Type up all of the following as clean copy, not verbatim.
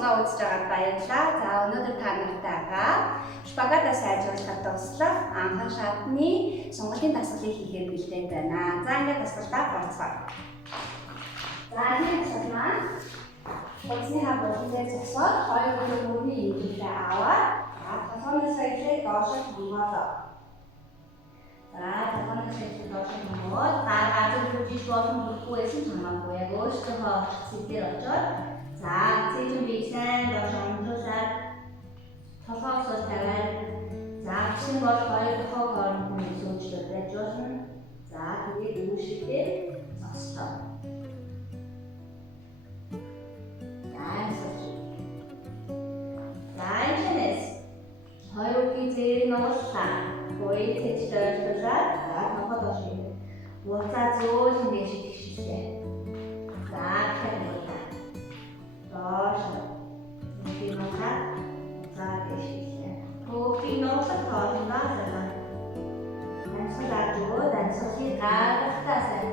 сонгаа үзэж байгаад баярлалаа. За өнөөдөр та нартайгаа шпагатаа сайжруулахад туслах анхан шатны сонголтын дасгалыг хийхээр бэлдээд байна. За ингээд дасгалдаа орцгоо. За энэ дасгал маань утасны хав болонтой зогсоод хоёр өдөр мөрний имлэлээ аваад толгоноос эхлээд доош хангуулаа. За толгоноос эхлээд доош хангуулаад газар хүрч болон бүрхгүй байсан хамаагүй яг өөрсдөө сэтгэл очоод за цэжин бийсэн доош хангуулаад толгоос тавиад за гисэн бол хоёр дахь хооронд нь суучлаад байж болно. За тэгээд үүшигтэй зогслоо. Ой, тэжтэй за ноход ошиг. Уцаа зөөл ингэж тэгшээ. За хэвээ. Доош. Нэг мата. За тэгшээ. Кофе ноосоо тоолнаа заа. Насаа дөө дансоки гаагтасаа.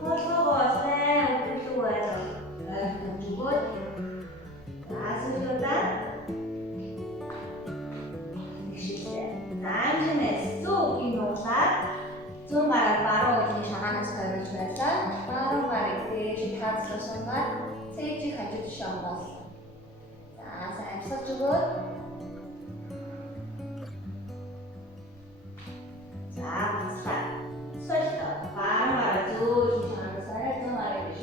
Хоолгоосаа үтүүлээ. Тэгвэл асуултаа зүүн гараар баруун өлний шагаанаас хоригж байлаа. Баруун гарыг дээш хазлуулсангаар цэжиг хажууд шонгол. За амьсгалж өгөөд. За баслаа. Сольто баруун гараа зүүн шагаанаас зүүн гарыг биш.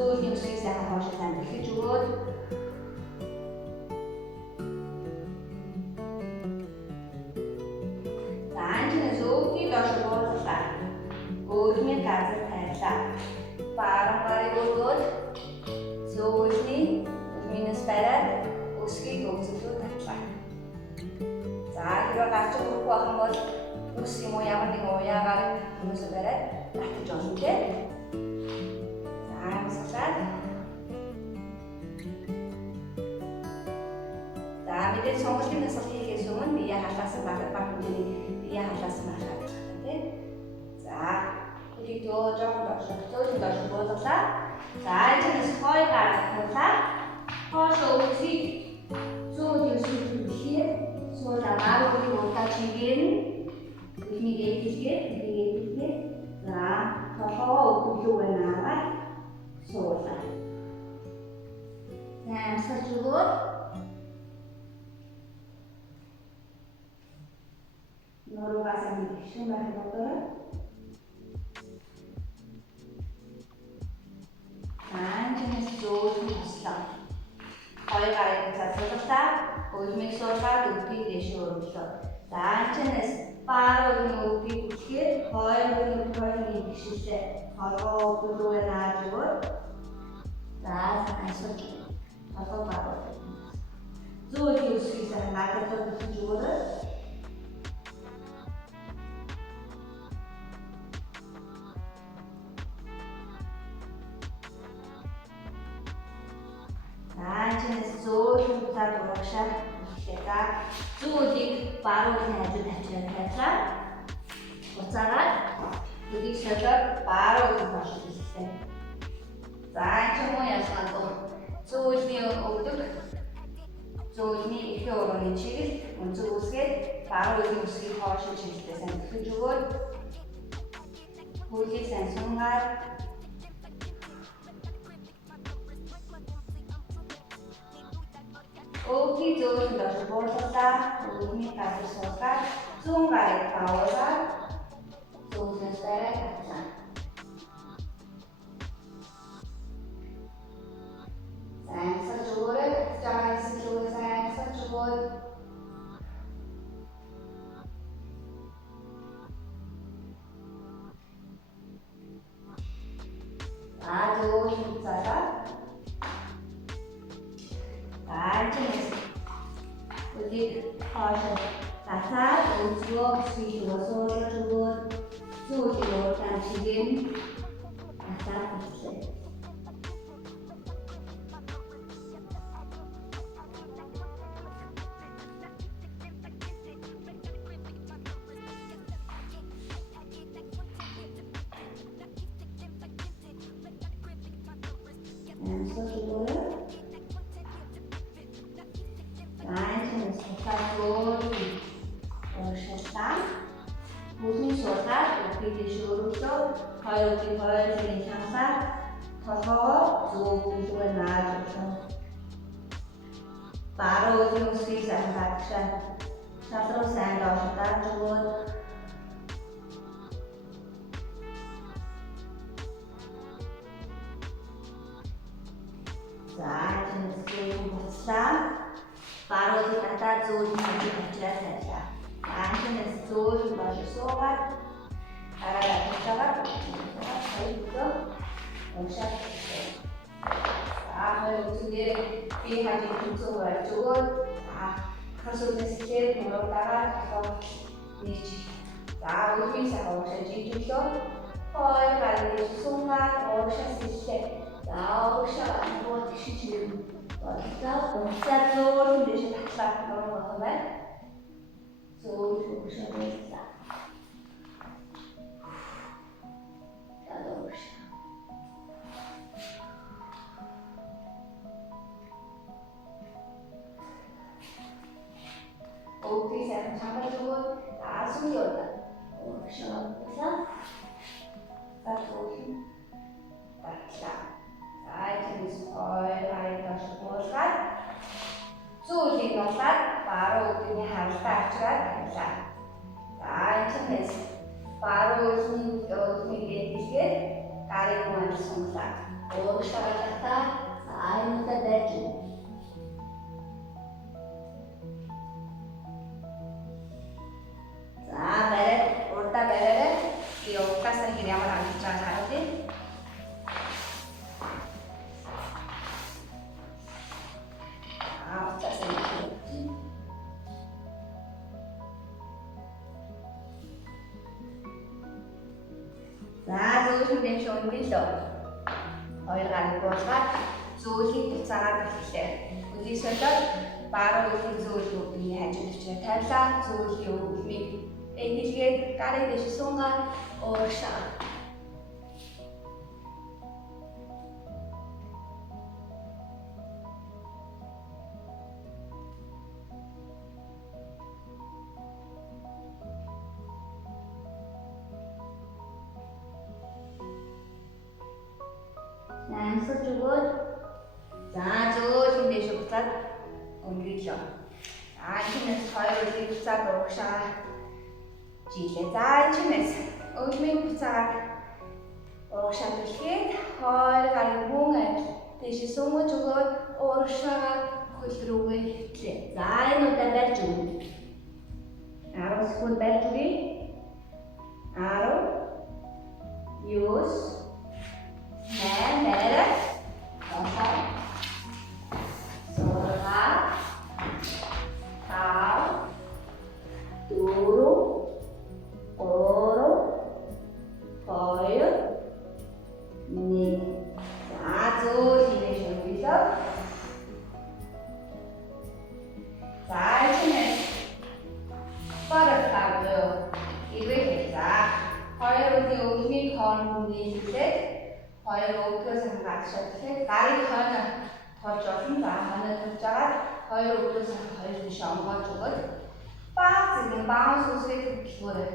Зүүнний үсгийг сайхан хоошоо тандилж өгөөд. За анчнаас өвгий доош буулгалаа. Өвгний газар тайлаа. Баруун гарыг өгөөд зүүнний өвгнээс бариад үсгийг өвцөлөө татлаа. За хэрвээ гарч өгөхгүй байх юм бол үс юм уу ямар нэгэн уяагаар хүмүүсээ бариад татж олно тийм. За мэдээж сонголтын дасгал хийхээс өмнө бие халаасан баг хэмжээний бие халаасан байх тийм. За хөлийг жоохон доош буулгалаа. За энэс хой гаргахлаа. Хоошоо үсгийг зүүн хэсэг хийхээр суулаа маргыг удаа чигээр энийг ээжгээ. За толгоо өвдлөө байна. Суулаа. Амьсгалж өгөөд нуруугаас нэг шин байх бодорой. Анчнаас зөөлөн туслаа. Хоёр гарыг засуулаа. Өвмийг суулгаад өвгийг дэше өргөлөө. За анчнаас баруун өвгийг үсгээр хоёр өдрийн гişсээ хоргоо өвдөлөө нааж өгөөд. За амьсгалж толгой баруун. Зүүнний үсгийг сайхан гадаадд тусгаж өгөөрэй. Анчнаас зөөлөн буцаад урагшаа хэлээ. Зүүнийг баруун хажууд тавьчихсан тайлаа. Буцаагаад үгийг солиод баруун хажууд хэлсэн. За энэ муу ялгаан зүүнний өвдөг зүүнний ихэ урууны чиглэл өнцөг үсгээд баруун үсгийг хоошоо чиглэлтэй сайн төхөж өгөөд хөлийг сайн сунгаад өвгийн зөөлөн доош буулгалаа. Өвгний газар суулгаад зүүн гарыг бавуулаад зөөлнөөс барай татлаа. Амьсгалж өгөөрэй. Амьсгалж өгөөд зөөлөн буцаалаа. Ачаас үлийг хаашаа татаад өнцгөө хийх усуулж өгөө зүүлийн удаан чигээн татаад бичлээ. Мөлийн суулгаад үхийдээ шөөрөлөө хоёр үгийн хоёрын чамсаар толгоо зөв бүлгээр нааж өгсөн. Баруун үгийн үсгийг сайн хатгашаа. Шалруу сайн доошдаа өгөөд за энэ буцлаа. Баруун үгийн татаа зөөлөн авчраа тавьлаа. Анхнаас зөөлөн доош суугаад араа тавьчаагаад хоёроо уншаад. хоёр үгээр би хажууд зүгөө барьж өгөөд хасуулсээр мөрөдагаа толгоо нийч. За үлгийн сахаа уушаа жижиглөө. Хоёр гарыг сунгаад уушаа сэллээ. За уушаа нөгөө тийш юм. Уушаа зөөлөн дэш татлаа нөгөө байна. Зөөлөн уушаа байлаа. Окей, saya sampai dulu. Langsung ya. Workshop satu. Baca. Saya jenis oil lain tersebut. Sulit nomor baru ini harus baca. Saya jenis baru ini sedikit kali mau sungsat. Workshop kata saya minta baju. Ойргааны буургаад зөөлийг буцаагаад хэллээ. Үдийсэлд баруун үгийн зөөл үгийн хажууд тавьчаа тавилаа. Зөөлийн үлмийг энэлгээд гарыг дэш сунгаад уушаа. Намсаж өгөөд за зөөлөн дэш буцаад өнгөлөө. За энэс хоёр үлийг буцаад уушаа жилээ. За энэс үлмийг буцаад уушаа бэлгээд хоёр гарыг мөн ажил дэш сумж өгөөд уушаа хөл рүүгээ хөвтлээ. За энэ удаа барьж өгнө. 10 секунд барьж өгье. 10 9 and there okay so how dulu oro koyo ni satu ini bisa saya pada kalau itu bisa koyo di konflik хоёр өвдөөс хангацшаа тэгэхээр гарыг хойно тулж олон за хойно тулж агаад хоёр өвдөөс хоёр дэш онгоож өгөөд баг зэрэг баунс үсрээд хөдөлгөөрэй.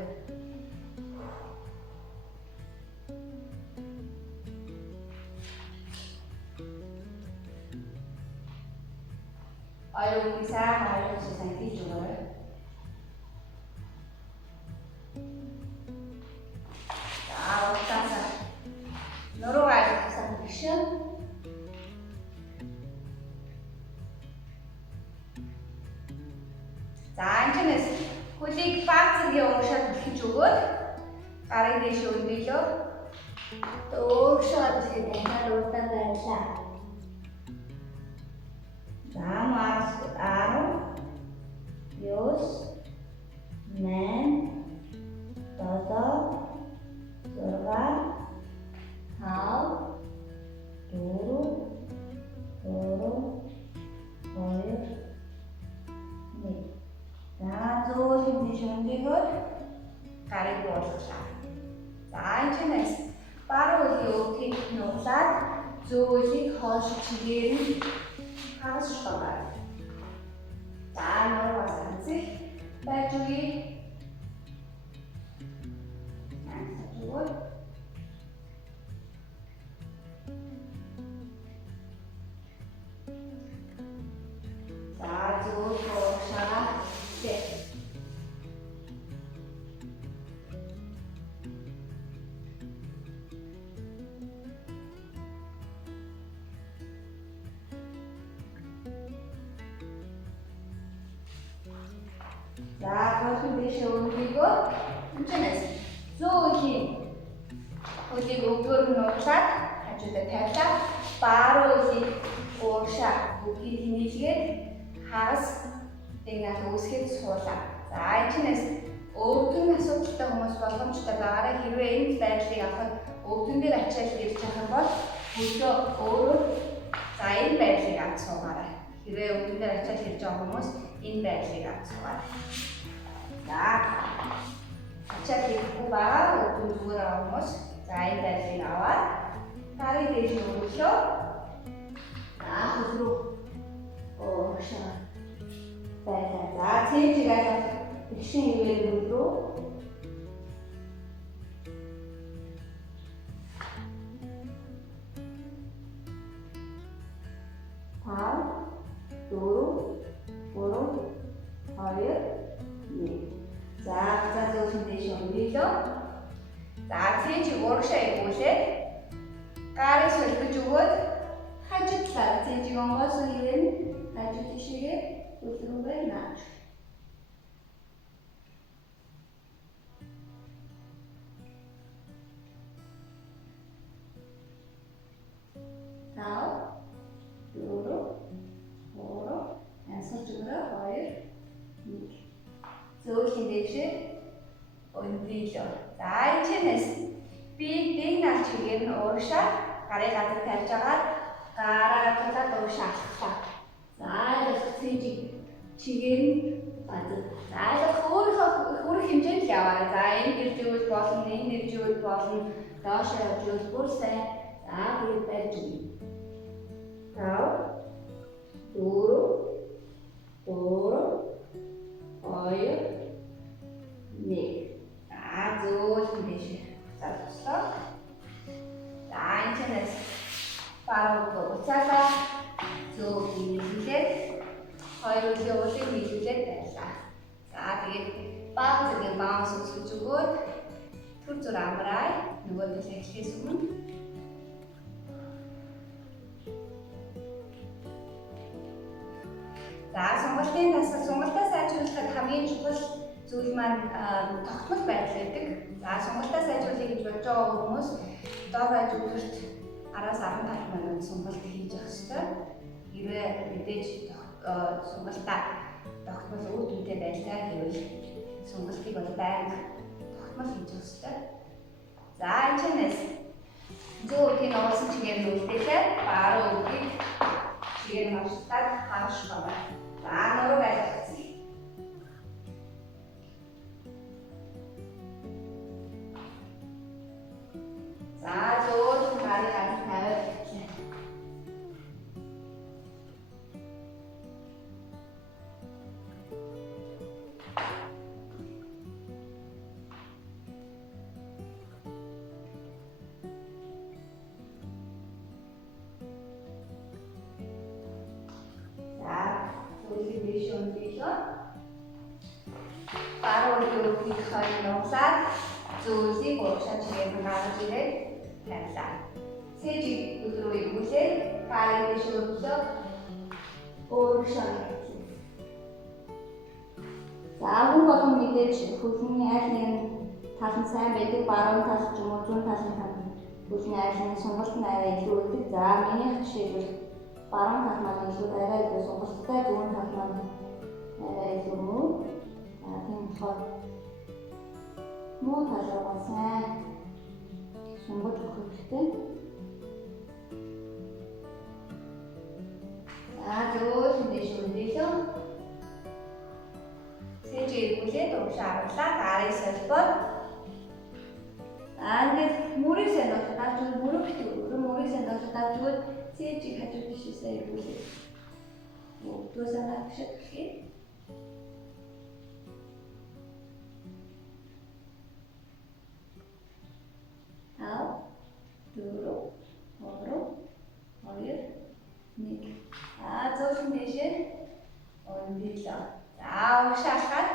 Хоёр өвдөөс хоёр дэш сантиж өгөөрэй. Нуруугаар хасан гişэн. За энэс хөлийг баг зэргийн уушаад бэлгэж өгөөд гарыг дэш өнгөлөө. Уушаад бэлгээд ууршаа. За марс 10 9 8 7 6 5 4 3 2 1. За зөөлхөн дэш өндөөгөө гарыг буулгалаа. За энэ чинээс баруун үгийн өвдгийг нуглаад зөөлийг хойш чигээр нь хагас шугаарай. За нөр бас ханцыг байж үгүй. За зөөл ууршаа. За гол дэш өнөөгөө энэчнээс зөөлхийн хөлийг өвгөр нь нуглаад хажуудаа тавьлаа. Баруун үгийг ууршаа үгийг хинээлгээд хагас тэгнээс үүсгээд суулаа. За энэчнээс өвдөн асуудалтай хүмүүс боломжтой байгаараа хэрвээ энэ байдлыг авахд өвдөн дээр ачаал ирж байгаа юм бол хөлөө өөрөө за энэ байдлыг авч суугаарай. Хэрвээ өвдөн дээр ачаал ирж байгаа хүмүүс энэ байдлыг авч суугаарай. За ачаал ирэхгүй байгаа өвдөн зүгээр байгаа хүмүүс за энэ байдлыг аваад тарыг дээш өргөлөө. За хөл рүү ууршаа байлаа. За цэвчгээд тэгшин ивэл рүү 5 4 3 2 1. За зөөлхөн дэш өндөөлөө. За цэвч ууршаа ивүүлээд гарыг сольгож өгөөд хажуу талаар цэвчийг онгоос ирэн хажуу тишээгээ үлрүүгээ наач. Now, 4 янсаж өгөрөө 2 1. Зөөлхөн дэшээ өндөөлөө. За энэ чинээс би дэг нарч хийгээр нь ууршаа гарыг гадар тавьж агаад гараа тулаад ууршаа алхлаа. За цэвчийг чигээр нь гадар. За өөрөх хэмжээнд л яваарай. За энэ нэржүүл болно, энэ нэржүүл болно. Доошоо явж бүр сайн. За бүр байж үгүй. 5 4 3 2 1. За зөөлхөн дэшээ туслаа. За энэ чинээс баруун уцаалаа зөөлхөн нийлүүлээд хоёр үлийн уулыг нийлүүлээд байлаа. За тэгээд бага зэргийн баунс өсгөж өгөөд түр зур амраа нөгөө дэс эхлэхээс өмнө за сонголтоо сайжруулахад хамгийн чухал зүйл маань тогтмол байдал гэдэг. За сонголтоо сайжруулах гэж бодож байгаа хүмүүс доор хаж өдөрт 10-15 минут сонголт хийж явах ёстой. Хэрвээ мэдээж сонголтоо тогтмол үр дүнтэй байлаа гэвэл сонголтыг бол байнга тогтмол хийж явах ёстой. За энэ чинээс зөө үгийн оолсон чигээр нь үлдээлээ. Баруун үгийг чигээр нь авчтаад хагас байгаа. За нуруу байлгацгаая. За зөөлхөн гарыг гадар тавиад ирлээ. Баруун үгийг хойд нуглаад зөөлийг ууршаа чигээр нь гаргаж ирээд тавилаа. Цэжиг өдрөө ивүүлээд гарыг дэш өргөлөө ууршаа. За хүн болгон мэдээж хөлний аль нэг тал нь сайн байдаг, баруун тал ч юм уу зүүн талын тал нь Бүсний айлын сонголтын арай илүү өгдөг. За миний жишээлбэл баруун тал маань илүү арай илүү сонголттой, зүүн тал маань арай илүү муу. За тийм болохоор муу тал руу сайн сонгож өгөх хэрэгтэй. За зөөлөн дэш үлдээлөө. Сэж эргүүлээд уушаа харуулаад гарыг солбоод ингээд мөрийг сайн дагуулж мөрөг битүүр мөрийг сайн дагуулж сэжийг хажуу тишээсээ эргүүлээд өгдөө санаа бишээ гэхээ. Аа 4 3 2 1 зөөлөн дэшээ өндөрлөө. За уушаа алхаад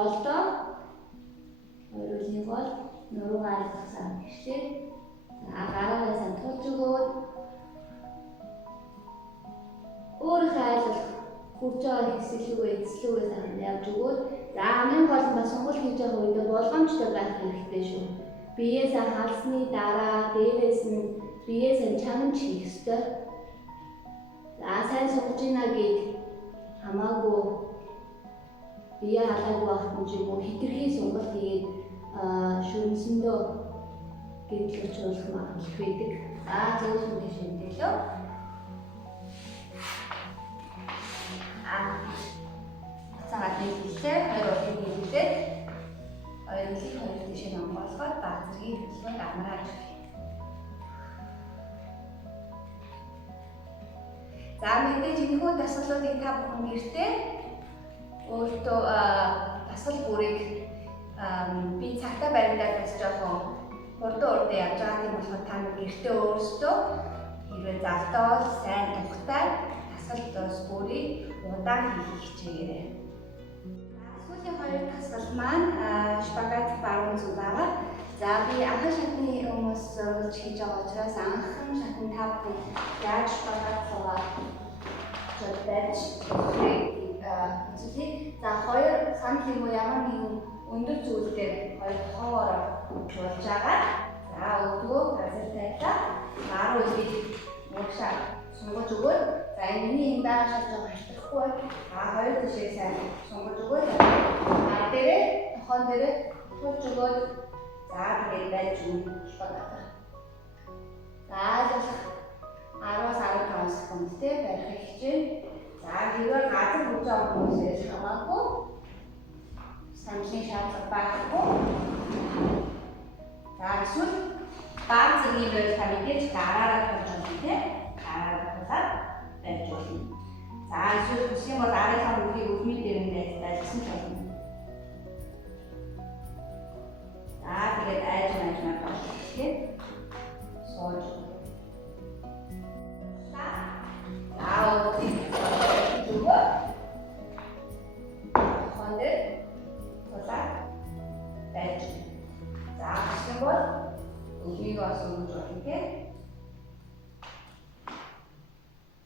болдоо өөрөлдний бол нуруугаар алхасан гэжээ. За гараагаа сайн тулж өгөөд өөрийнхөө айлах хурж байгаа хэсэлүүгээ эцлүүгээ сайн явж өгөөд за хамгийн гол нь бас сонголт хийж байгаа үедээ болгоомжтой байх хэрэгтэй шүү. Биеэ сайн халсны дараа дээрээс нь биеэ сайн чангаж хийх ёстой. За сайн сууж ийна гэд хамаагүй бие халаагүй багтан ч юм уу хитрхи сонголт хийгээд шүнсэндөө гэрэл очруулах магадлал байдаг. За зөөлөн дэш өндөрлөө. Цагаат нийлүүлээ. Хоёр удаа нийлүүлээд хоёр дэшээ нам болгоод баг зэргийн төлөвөнд амрааж өгье. За мэдээж энэхүү дасгалуудыг та бүхэн гэртээ өөртөө дасгал бүрийг би цагтаа баримтаад бас жоохон урд явж байгаа юм болохоор та гэртээ өөрсдөө хэрвээ завтаа бол сайн тухтай дасгал бүрийг удаан хийх хичээгээрэй. Сүүлийн хоёр дасгал маань шпагат баруун зүг байгаа. За би анхан шатны хүмүүс зориулж хийж байгаа учраас анхан шатны та бүхэн яаж шпагат суугаад байж за хоёр санал юм уу ямар нэгэн өндөр зүйл дээр хоёр хоороо болж байгаа. За өгдгөө газар тайлаа. Баруун үлгийг уушаа сунгаж өгөөд за миний энэ дааш шалж халтахгүй. Хоёр тишээ сайн сунгаж өгөөд дээрээ тохон дээрээ тулж өгөөд за тэгээд байж өгнө шпагат. За 10-15 секундтэй барих хичээн. За хэрвээ газар хурж байгаа хүмүүсээс хамаагүй саналын шаардлага байхгүй. За эсвэл баг зэргийн байр та мэдээж гараараа тулж байгаа тийм гараараа тулаад байж болно. За эсвэл хүсэх юм бол арийнхаа үгийг өвмий дээр нь дайсан ч болно. За тэгээд айж болох тийм сууж.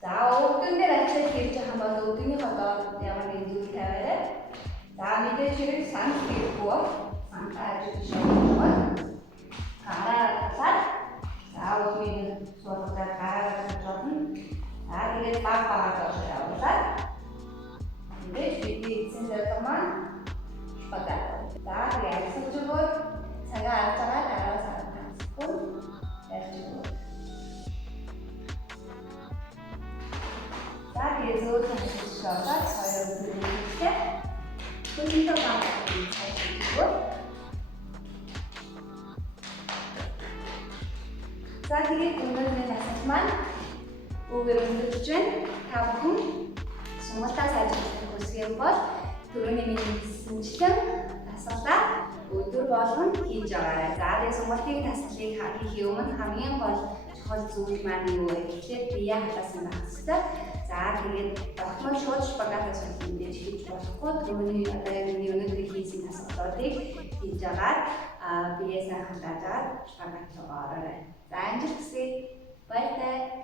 За өвдөн дээр ажиллаж хийж байгаа бол өвдөгний хотоор ямар нэгэн зүйл тавиарай. За мэдээж хэрэг санал хийхгүй бол сантаа ажиллаж шийдвэр. Гараа талаад за өвдгийг суулгаад гараа тавьчихна. За тэгээд баг доош явуулаад мэдээж бидний эзэн зорилго маань шпагат. За тэгээд ажиллаж өгөөд цагаа авч байгаа дараа сард секунд ярьж өгөө. За тэгээд зөөлөн шалгаад хоёр өдөр хийхдээ хүнтэй багтдаг цайшгүй. За тэгээд өнөөдрийн дасгал маань үгээр өндөрлж байна. Та бүхэн сонголтоо сайжруулах хүсэх юм бол түрүүний миний хэлсэнчлэн дасгалаа өдөр болгон хийж байгаарай. За тэгээд сонголтын дасгалыг хийх өмнө хамгийн гол чухал зүйл маань юу вэ гэхлээр бие халаасан байх хэрэгтэй. За тэгээд тогтмол шууд шпагатаас мэдээж хийж болохгүй. Түрүүний өнөөдөр хийсэн дасгалуудыг хийж агаад биеэсээ халаажаад шпагат руу ороорой. За амжилт хүсье. Баяртай.